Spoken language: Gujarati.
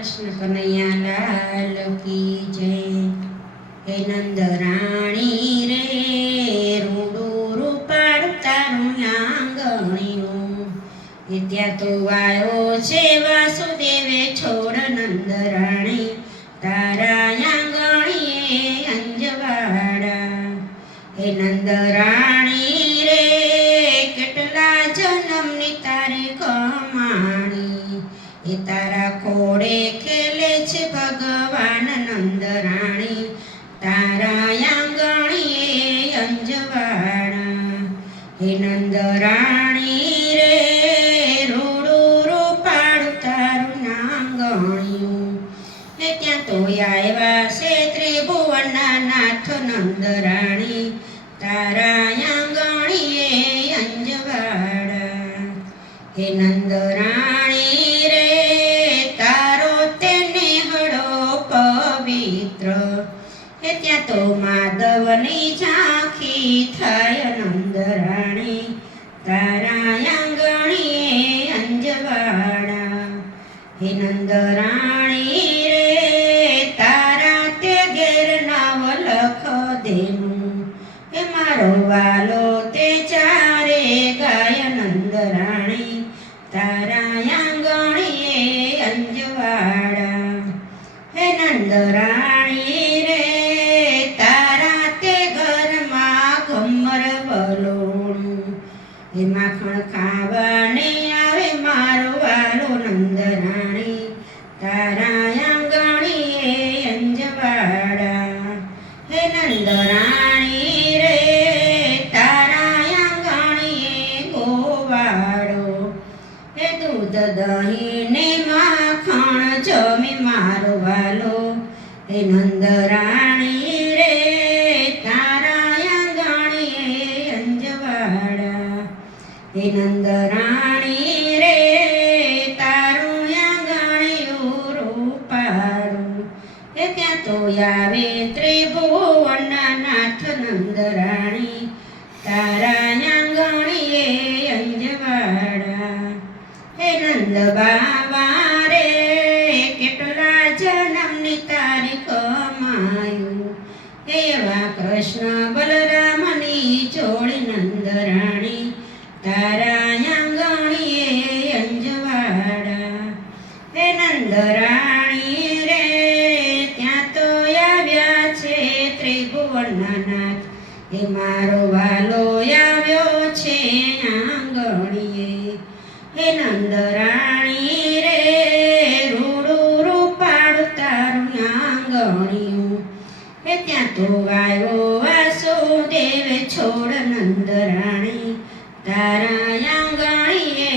કૃષ્ણ કનૈયા લાલ કી જય। હે નંદ રાણી રે રૂડું રૂપાળું તારું આંગણિયું, એ ત્યાં તો આવ્યો છે વાસુદેવે છોડ નંદ રાણી તારા આંગણીએ અંજવાડા। હે નંદ રાણી રે કેટલા જન્મની તારી કમાણી, એ તારા ખોડે ખેલે છે ભગવાન નંદ રાણી તારા આંગણીએ અંજવાડા। હે નંદ રાણી રે રૂડું રૂપાળું તારું આંગણિયું, એ ત્યાં તો આવ્યા છે ત્રિભુવનના નાથ નંદ રાણી તારા આંગણીએ અંજવાડા। હે નંદ રાણી રે તારો તેને હળો પવિત્ર, હે ત્યાં તો માધવની ઝાંખી થાય નંદ રાણી તારા આંગણીએ અંજવાડા। હે નંદ રાણી રે તારા તે ઘેર નાવ લખ દેનું, હે મારો વાલો તે ચારે ગાય નંદ રાણી તારા આંગણીએ અંજવાડા। હે નંદ રાણી રે તારા તે ઘરમાં ઘમર વલોણું, હે માખણ ખાવાને આવે મારો વાલો નંદ રાણી તારા આંગણીએ અંજવાડા। હે નંદ રાણી રે તારા આંગણીએ ગોવાળો, હે દૂધ દહીં ને માખણ જમે મારો વાલો, હે નંદ રાણી રે તારા આંગણીએ અંજવાડા। હે નંદ રાણી રે તારું આંગણિયું રૂપાળું, હે ત્યાં તો આવે ત્રિભુવનના નાથ નંદ રાણી તારા આંગણીએ અંજવાડા। હે નંદ બાવા રે કેટલા જન્મની તારી કમાયું, હે એવા કૃષ્ણ બલરામની જોડી નંદ રાણી તારા આંગણીએ અંજવાડા। હે નંદ રાણી રે ત્યાં તો આવ્યા છે ત્રિભુવનના નાથ, હે મારો વાલો આવ્યો છે આંગણીએ। હે નંદ રાણી રે રૂડું રૂપાળું તારું આંગણિયું, હે ત્યાં તો આવ્યો વાસુદેવ છોડ નંદ રાણી તારા આંગણીએ